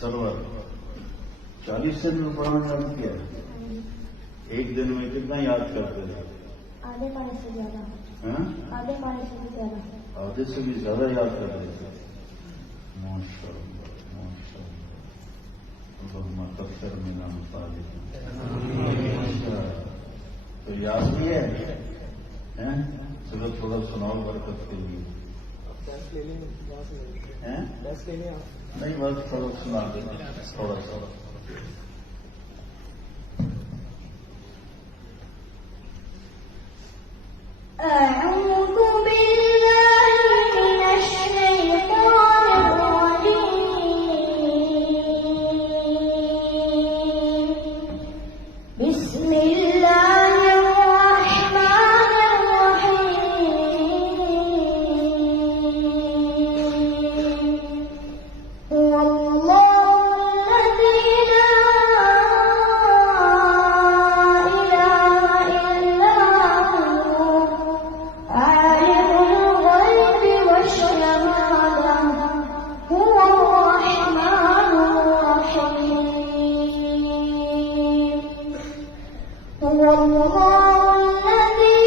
Server 40 दिन में पढ़ाना याद किया। एक दिन में कितना याद करते थे? आधे पानी से ज्यादा। आधे पानी से भी ज्यादा। आधे से भी ज्यादा याद कर रहे थे। माशाअल्लाह माशाअल्लाह। तफ्सर में नाम पाले तो याद भी है? चलो थोड़ा सुनाओ बरकत के लिए। नहीं बस थोड़ा सुना देना थोड़ा सा। أعوذ بالله من الشيطان الرجيم بسم الله الرحمن الرحيم هو الله الذي لا إله إلا هو عالم الغيب والشهادة هو الرحمن الرحيم هو الله الذي